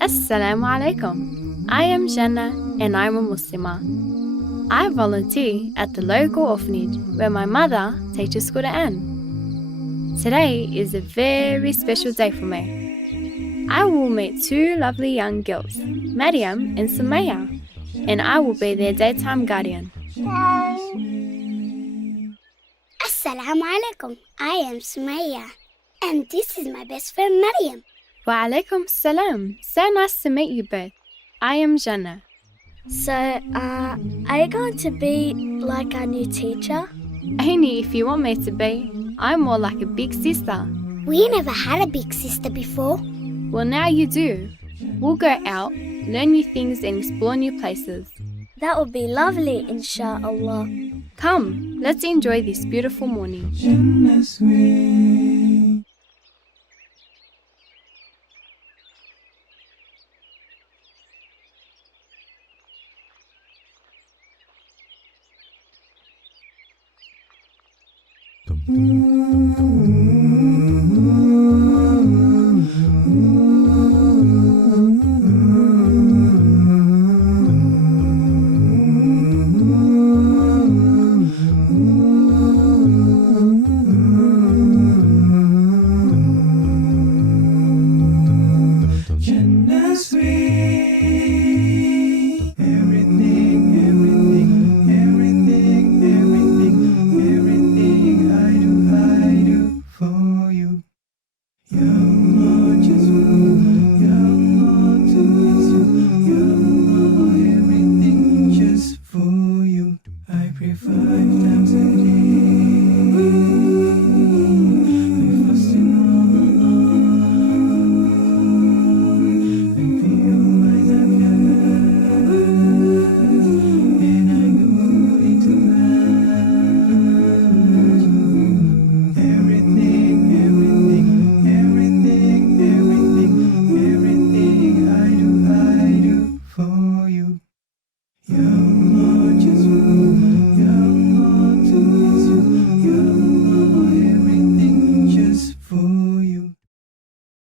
Assalamu alaikum. I am Jannah and I'm a Muslimah. I volunteer at the local orphanage where my mother teaches Quran. Today is a very special day for me. I will meet two lovely young girls, Mariam and Sumaya, and I will be their daytime guardian. Assalamu alaikum. I am Sumaya, and this is my best friend Mariam. Wa alaikum salam. So nice to meet you both. I am Jannah. So, are you going to be like our new teacher? Only if you want me to be. I'm more like a big sister. We never had a big sister before. Well, now you do. We'll go out, learn new things and explore new places. That would be lovely, inshallah. Come, let's enjoy this beautiful morning. For you, your Lord, just